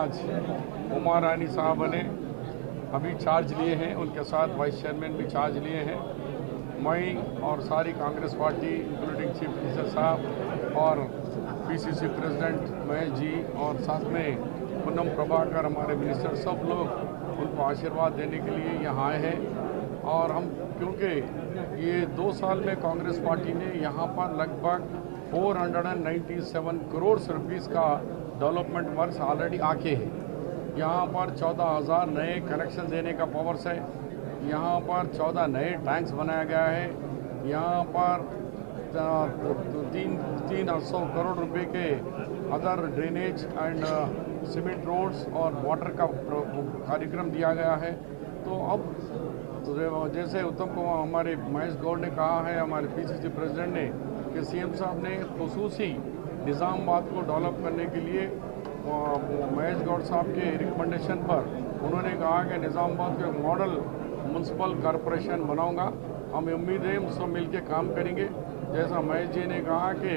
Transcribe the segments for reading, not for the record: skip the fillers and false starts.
आज उमा रानी साहब ने अभी चार्ज लिए हैं, उनके साथ वाइस चेयरमैन भी चार्ज लिए हैं। मैं और सारी Congress party including chief minister साहब और पीसीसी प्रेसिडेंट महेश जी और साथ में पूनम प्रभाकर हमारे मिनिस्टर, सब लोग उनको आशीर्वाद देने के लिए यहाँ आए हैं। और हम क्योंकि ये 2 साल में कांग्रेस पार्टी ने यहाँ पर लगभग 497 करोड़ रुपीस का डेवलपमेंट वर्क ऑलरेडी आके हैं। यहाँ पर 14,000 नए कनेक्शन देने का पावर्स है। यहाँ पर 14 नए टैंक्स बनाया गया है। यहाँ पर 300 करोड़ रुपए के other drainage and cement roads और वाटर का कार्यक्रम दिया गया है। तो अब जैसे उत्तम कुमार हमारे महेश गौड़ ने कहा है, हमारे पीसीसी प्रेसिडेंट ने, कि सीएम साहब ने खुसूसी निज़ामाबाद को डेवलप करने के लिए महेश गौड़ साहब के रिकमेंडेशन पर उन्होंने कहा कि निज़ामाबाद को एक मॉडल म्यूनसिपल कॉरपोरेशन बनाऊंगा। हम उम्मीद है सब मिलकर काम करेंगे। जैसा महेश जी ने कहा कि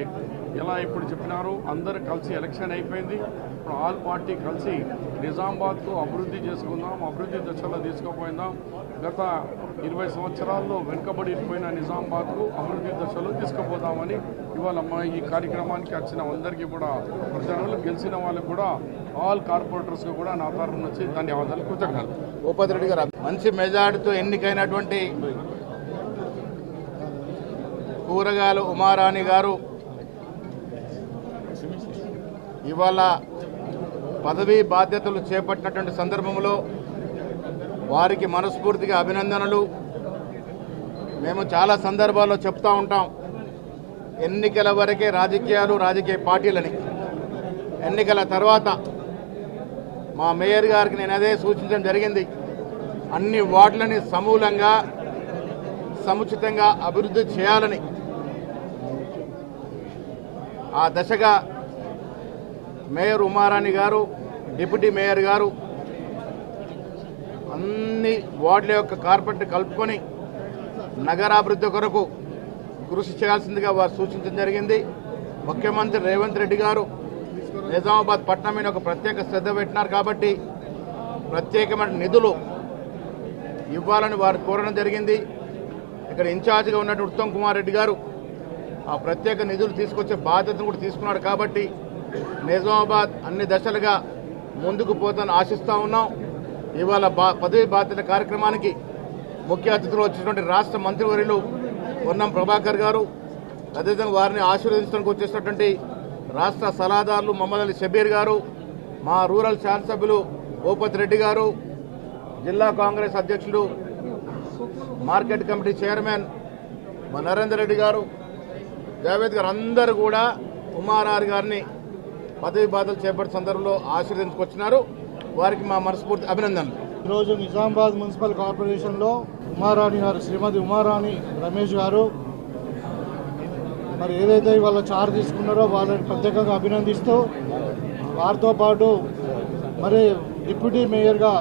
ఇలా ఇప్పుడు చెప్పినారు, అందరూ కలిసి ఎలక్షన్ అయిపోయింది, ఇప్పుడు ఆల్ పార్టీ కలిసి నిజామాబాద్కు అభివృద్ధి చేసుకుందాం, అభివృద్ధి దశలో తీసుకుపోయిందాం। గత 20 సంవత్సరాల్లో వెనుకబడిపోయిన నిజామాబాద్కు అభివృద్ధి దశలో తీసుకుపోదామని ఇవాళ ఈ కార్యక్రమానికి వచ్చిన అందరికీ కూడా, ప్రజలు గెలిచిన వాళ్ళకు కూడా, ఆల్ కార్పొరేటర్స్కు కూడా నా తరఫు నుంచి ధన్యవాదాలు, కృతజ్ఞతలు। భూపతి రెడ్డి గారు మంచి మెజార్టీతో ఎన్నికైనటువంటి కూరగాయల ఉమారాణి గారు ఇవాళ పదవీ బాధ్యతలు చేపట్టినటువంటి సందర్భంలో వారికి మనస్ఫూర్తిగా అభినందనలు। మేము చాలా సందర్భాల్లో చెప్తా ఉంటాం, ఎన్నికల వరకే రాజకీయాలు, రాజకీయ పార్టీలని, ఎన్నికల తర్వాత మా మేయర్ గారికి నేను అదే సూచించడం జరిగింది, అన్ని వార్డులని సమూలంగా సముచితంగా అభివృద్ధి చేయాలని। ఆ దశగా మేయర్ ఉమారాణి గారు, డిప్యూటీ మేయర్ గారు అన్ని వార్డుల యొక్క కార్పొరేట్ కలుపుకొని నగరాభివృద్ధి కొరకు కృషి చేయాల్సిందిగా వారు సూచించడం జరిగింది। ముఖ్యమంత్రి రేవంత్ రెడ్డి గారు నిజామాబాద్ పట్టణం మీద ఒక ప్రత్యేక శ్రద్ధ పెట్టినారు కాబట్టి ప్రత్యేకమైన నిధులు ఇవ్వాలని వారు కోరడం జరిగింది। ఇక్కడ ఇన్ఛార్జిగా ఉన్నటువంటి ఉత్తమ్ కుమార్ రెడ్డి గారు ఆ ప్రత్యేక నిధులు తీసుకొచ్చే బాధ్యతను కూడా తీసుకున్నాడు కాబట్టి నిజామాబాద్ అన్ని దశలుగా ముందుకు పోతానని ఆశిస్తూ ఉన్నాం। ఇవాళ పదవి బాధ్యత కార్యక్రమానికి ముఖ్య అతిథులు వచ్చినటువంటి రాష్ట్ర మంత్రివర్యులు పొన్నం ప్రభాకర్ గారు, అదేవిధంగా వారిని ఆశీర్వదించడానికి వచ్చేసినటువంటి రాష్ట్ర సలహాదారులు మహమ్మద్ అలీ షబీర్ గారు, మా రూరల్ శాసనసభ్యులు భూపతి రెడ్డి గారు, జిల్లా కాంగ్రెస్ అధ్యక్షులు మార్కెట్ కమిటీ చైర్మన్ మా నరేందర్ రెడ్డి గారు, జావేద్ గారు అందరూ కూడా ఉమారాణి గారిని పదవి బాధ్యతలు చేపట్టిన సందర్భంలో ఆశీర్వదించుకొచ్చినారు। వారికి మా మనస్ఫూర్తి అభినందనలు। ఈరోజు నిజామాబాద్ మున్సిపల్ కార్పొరేషన్లో ఉమారాణి గారు, శ్రీమతి ఉమారాణి రమేష్ గారు మరి ఏదైతే ఇవాళ చార్జ్ తీసుకున్నారో వాళ్ళని ప్రత్యేకంగా అభినందిస్తూ, వారితో పాటు మరి డిప్యూటీ మేయర్గా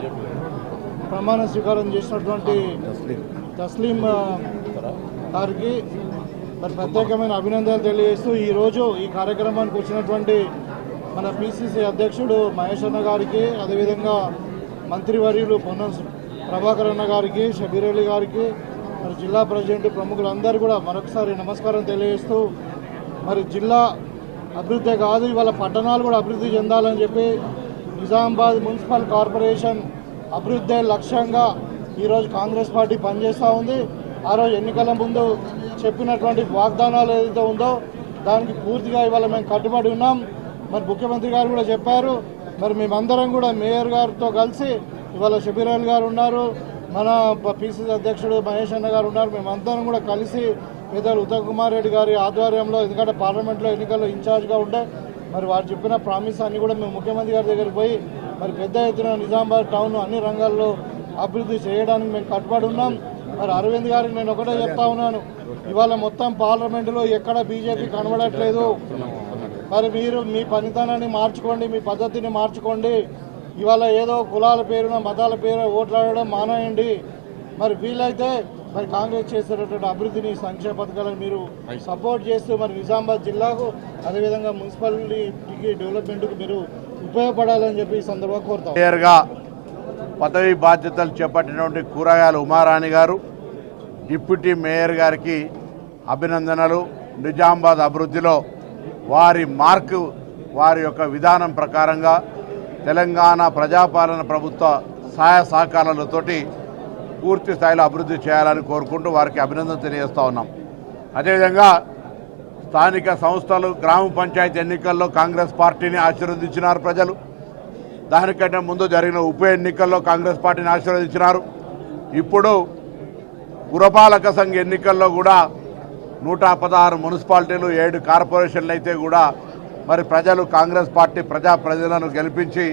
ప్రమాణ స్వీకారం చేసినటువంటి తస్లీం గారికి మరి ప్రత్యేకమైన అభినందనలు తెలియజేస్తూ, ఈరోజు ఈ కార్యక్రమానికి వచ్చినటువంటి మన పిసిసి అధ్యక్షుడు మహేష్ అన్న గారికి, అదేవిధంగా మంత్రివర్యులు పొన్నం ప్రభాకర్ అన్న గారికి, షబీర్ అలీ గారికి, మరి జిల్లా ప్రెసిడెంట్ ప్రముఖులందరూ కూడా మరొకసారి నమస్కారం తెలియజేస్తూ, మరి జిల్లా అభివృద్ధి కాదు ఇవాళ పట్టణాలు కూడా అభివృద్ధి చెందాలని చెప్పి నిజామాబాద్ మున్సిపల్ కార్పొరేషన్ అభివృద్ధి లక్ష్యంగా ఈరోజు కాంగ్రెస్ పార్టీ పనిచేస్తూ ఉంది। ఆ రోజు ఎన్నికల ముందు చెప్పినటువంటి వాగ్దానాలు ఏదైతే ఉందో దానికి పూర్తిగా ఇవాళ మేము కట్టుబడి ఉన్నాం। మరి ముఖ్యమంత్రి గారు కూడా చెప్పారు, మరి మేమందరం కూడా మేయర్ గారితో కలిసి ఇవాళ షబీర్ అలీ గారు ఉన్నారు, మన పిసిసి అధ్యక్షుడు మహేష్ అన్న గారు ఉన్నారు, మేమందరం కూడా కలిసి పెద్దలు ఉత్తమ్ కుమార్ రెడ్డి గారి ఆధ్వర్యంలో, ఎందుకంటే పార్లమెంట్లో ఎన్నికల్లో ఇన్ఛార్జ్గా ఉండే, మరి వారు చెప్పిన ప్రామిస్ అన్ని కూడా మేము ముఖ్యమంత్రి గారి దగ్గరికి పోయి మరి పెద్ద ఎత్తున నిజామాబాద్ టౌన్ అన్ని రంగాల్లో అభివృద్ధి చేయడానికి మేము కట్టుబడి ఉన్నాం। మరి అరవింద్ గారికి నేను ఒకటే చెప్తా ఉన్నాను, ఇవాళ మొత్తం పార్లమెంటులో ఎక్కడ బీజేపీ కనబడట్లేదు, మరి మీరు మీ పనితనాన్ని మార్చుకోండి, మీ పద్ధతిని మార్చుకోండి। ఇవాళ ఏదో కులాల పేరున మతాల పేరు ఓట్లాడడం మానేయండి। మరి వీలైతే మరి కాంగ్రెస్ చేసేటటువంటి అభివృద్ధిని, సంక్షేమ పథకాలను మీరు సపోర్ట్ చేస్తూ మరి నిజామాబాద్ జిల్లాకు, అదేవిధంగా మున్సిపాలిటీకి డెవలప్మెంట్కు మీరు ఉపయోగపడాలని చెప్పి ఈ సందర్భంగా కోరుతాం. మేయర్గా పదవి బాధ్యతలు చేపట్టినటువంటి కూరగాయల ఉమారాణి గారు, డిప్యూటీ మేయర్ గారికి అభినందనలు. నిజామాబాద్ అభివృద్ధిలో వారి మార్కు, వారి యొక్క విధానం ప్రకారంగా తెలంగాణ ప్రజాపాలన ప్రభుత్వ సహాయ సహకారాలతోటి పూర్తి స్థాయిలో అభివృద్ధి చేయాలని కోరుకుంటూ వారికి అభినందన తెలియజేస్తూ ఉన్నాం. అదేవిధంగా స్థానిక సంస్థలు, గ్రామ పంచాయతీ ఎన్నికల్లో కాంగ్రెస్ పార్టీని ఆశీర్వదించినారు ప్రజలు. దానికంటే ముందు జరిగిన ఉప ఎన్నికల్లో కాంగ్రెస్ పార్టీని ఆశీర్వదించినారు. ఇప్పుడు పురపాలక సంఘ ఎన్నికల్లో కూడా 116 మున్సిపాలిటీలు, 7 కార్పొరేషన్లు అయితే కూడా మరి ప్రజలు కాంగ్రెస్ పార్టీ ప్రజలను గెలిపించి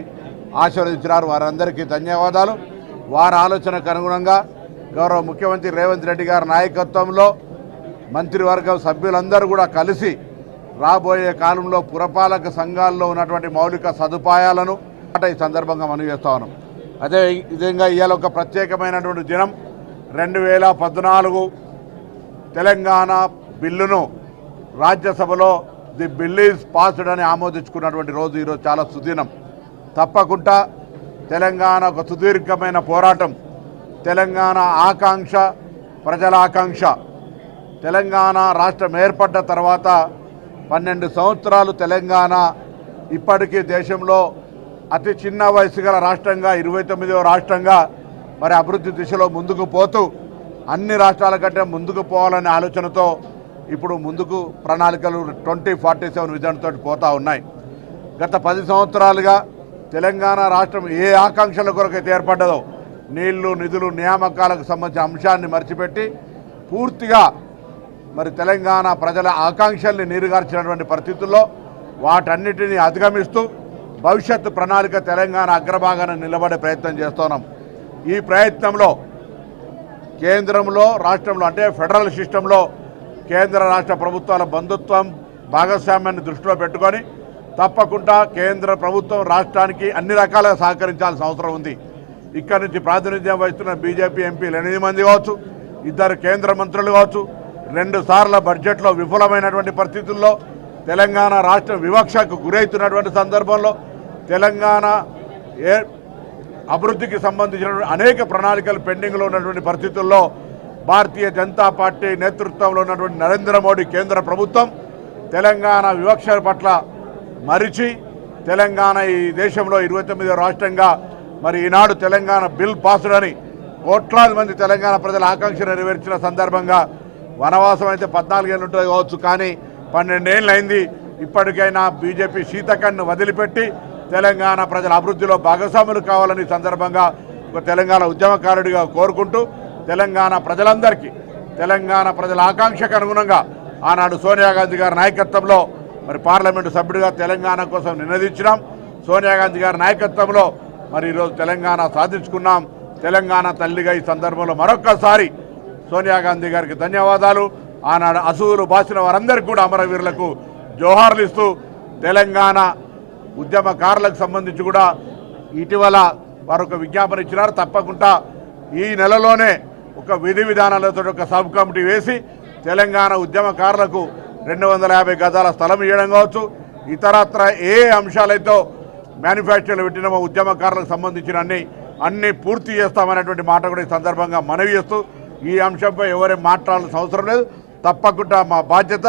ఆశీర్వదించినారు. వారందరికీ ధన్యవాదాలు. వారి ఆలోచనకు అనుగుణంగా గౌరవ ముఖ్యమంత్రి రేవంత్ రెడ్డి గారి నాయకత్వంలో మంత్రివర్గం సభ్యులందరూ కూడా కలిసి రాబోయే కాలంలో పురపాలక సంఘాల్లో ఉన్నటువంటి మౌలిక సదుపాయాలను ఈ సందర్భంగా మనవి చేస్తా ఉన్నాం. అదే విధంగా ఇవాళ ఒక ప్రత్యేకమైనటువంటి దినం. 2014 తెలంగాణ బిల్లును రాజ్యసభలో ది బిల్ ఈజ్ పాస్డ్ అని ఆమోదించుకున్నటువంటి రోజు ఈరోజు. చాలా సుదినం. తప్పకుండా తెలంగాణ ఒక సుదీర్ఘమైన పోరాటం, తెలంగాణ ఆకాంక్ష, ప్రజల ఆకాంక్ష. తెలంగాణ రాష్ట్రం ఏర్పడ్డ తర్వాత 12 సంవత్సరాలు తెలంగాణ ఇప్పటికీ దేశంలో అతి చిన్న వయసు గల రాష్ట్రంగా, 29వ రాష్ట్రంగా మరి అభివృద్ధి దిశలో ముందుకు పోతూ అన్ని రాష్ట్రాల కంటే ముందుకు పోవాలనే ఆలోచనతో ఇప్పుడు ముందుకు ప్రణాళికలు 2047 విజన్తో పోతా ఉన్నాయి. గత 10 సంవత్సరాలుగా తెలంగాణ రాష్ట్రం ఏ ఆకాంక్షల కొరకైతే ఏర్పడ్డదో, నీళ్లు, నిధులు, నియామకాలకు సంబంధించిన అంశాన్ని మర్చిపెట్టి పూర్తిగా మరి తెలంగాణ ప్రజల ఆకాంక్షల్ని నీరుగార్చినటువంటి పరిస్థితుల్లో వాటన్నిటినీ అధిగమిస్తూ భవిష్యత్తు ప్రణాళిక తెలంగాణ అగ్రభాగాన నిలబడే ప్రయత్నం చేస్తున్నాం. ఈ ప్రయత్నంలో కేంద్రంలో, రాష్ట్రంలో అంటే ఫెడరల్ సిస్టంలో కేంద్ర రాష్ట్ర ప్రభుత్వాల బంధుత్వం, భాగస్వామ్యాన్ని దృష్టిలో పెట్టుకొని తప్పకుండా కేంద్ర ప్రభుత్వం రాష్ట్రానికి అన్ని రకాలుగా సహకరించాల్సిన అవసరం ఉంది. ఇక్కడి నుంచి ప్రాతినిధ్యం వహిస్తున్న బీజేపీ ఎంపీలు 8 మంది కావచ్చు, 2 కేంద్ర మంత్రులు కావచ్చు, 2 సార్ల బడ్జెట్లో విఫలమైనటువంటి పరిస్థితుల్లో, తెలంగాణ రాష్ట్రం వివక్షకు గురవుతున్నటువంటి సందర్భంలో, తెలంగాణ అభివృద్ధికి సంబంధించిన అనేక ప్రణాళికలు పెండింగ్లో ఉన్నటువంటి పరిస్థితుల్లో భారతీయ జనతా పార్టీ నేతృత్వంలో ఉన్నటువంటి నరేంద్ర మోడీ కేంద్ర ప్రభుత్వం తెలంగాణ వివక్ష పట్ల మరిచి తెలంగాణ ఈ దేశంలో 29వ రాష్ట్రంగా మరి ఈనాడు తెలంగాణ బిల్ పాస్డ్ అని కోట్లాది మంది తెలంగాణ ప్రజల ఆకాంక్ష నెరవేర్చిన సందర్భంగా వనవాసం అయితే 14 ఏళ్ళు ఉంటుంది కావచ్చు, కానీ 12 ఏళ్ళు అయింది. ఇప్పటికైనా బీజేపీ శీతకన్ను వదిలిపెట్టి తెలంగాణ ప్రజల అభివృద్ధిలో భాగస్వాములు కావాలని సందర్భంగా ఒక తెలంగాణ ఉద్యమకారుడిగా కోరుకుంటూ తెలంగాణ ప్రజలందరికీ, తెలంగాణ ప్రజల ఆకాంక్షకు అనుగుణంగా ఆనాడు సోనియా గాంధీ గారి నాయకత్వంలో మరి పార్లమెంటు సభ్యుడిగా తెలంగాణ కోసం నినదించినాం. సోనియా గాంధీ గారి నాయకత్వంలో మరి ఈరోజు తెలంగాణ సాధించుకున్నాం. తెలంగాణ తల్లిగా ఈ సందర్భంలో మరొక్కసారి సోనియా గాంధీ గారికి ధన్యవాదాలు. ఆనాడు అసూలు బాసిన వారందరికీ కూడా అమరవీరులకు జోహార్లు ఇస్తూ తెలంగాణ ఉద్యమకారులకు సంబంధించి కూడా ఇటీవల వారు ఒక విజ్ఞాపన ఇచ్చినారు. తప్పకుండా ఈ నెలలోనే ఒక విధి విధానాలతో ఒక సబ్ కమిటీ వేసి తెలంగాణ ఉద్యమకారులకు 250 గజాల స్థలం ఇవ్వడం కావచ్చు, ఇతరత్ర ఏ అంశాలైతే మేనిఫెస్టోలో పెట్టిన ఉద్యమకారులకు సంబంధించిన అన్ని పూర్తి చేస్తామనేటువంటి మాట కూడా ఈ సందర్భంగా మనవి చేస్తూ ఈ అంశంపై ఎవరేం మాట్లాడాల్సిన అవసరం లేదు. తప్పకుండా మా బాధ్యత.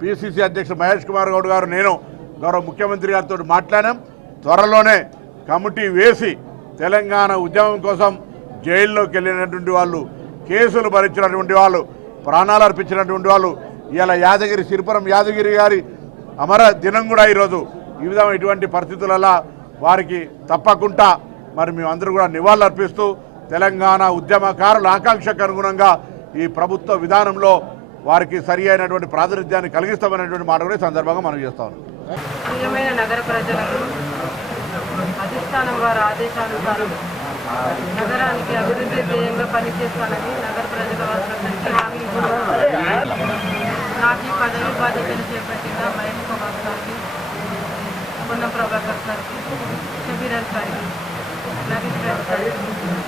పిసిసి అధ్యక్షుడు మహేష్ కుమార్ గౌడ్ గారు, నేను గౌరవ ముఖ్యమంత్రి గారితో మాట్లాడాం. త్వరలోనే కమిటీ వేసి తెలంగాణ ఉద్యమం కోసం జైల్లోకి వెళ్ళినటువంటి వాళ్ళు, కేసులు భరించినటువంటి వాళ్ళు, ప్రాణాలు అర్పించినటువంటి వాళ్ళు, ఇలా యాదగిరి సిరిపురం యాదగిరి గారి అమర దినం కూడా ఈరోజు. ఈ విధంగా ఇటువంటి పరిస్థితులలో వారికి తప్పకుండా మరి మేమందరూ కూడా నివాళులు అర్పిస్తూ తెలంగాణ ఉద్యమకారుల ఆకాంక్షకు అనుగుణంగా ఈ ప్రభుత్వ విధానంలో వారికి సరి అయినటువంటి ప్రాతినిధ్యాన్ని కలిగిస్తామనేటువంటి మాట కూడా ఈ సందర్భంగా మనం చేస్తాం. ప్రియమైన నగర ప్రజలకు అధిష్టానం వారి ఆదేశానుసారం నగరానికి అభివృద్ధి ధ్యేయంగా పనిచేస్తానని నగర ప్రజల వారందరికీ హామీ ఇస్తున్నాను. నాకు ఈ పదవి బాధ్యతలు చేపట్టిన మహేష్ కుమార్ గారికి, పొన్నం ప్రభాకర్ గారికి, షబీరల్ గారికి, నవీన్ గారికి,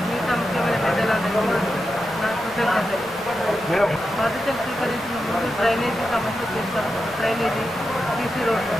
మిగతా ముఖ్యమైన పెద్దలందరికీ నా కృతజ్ఞతలు. బాధ్యతలు స్వీకరించిన ముందు డ్రైనేజీ సమస్య చేస్తాను. Drainage, CC road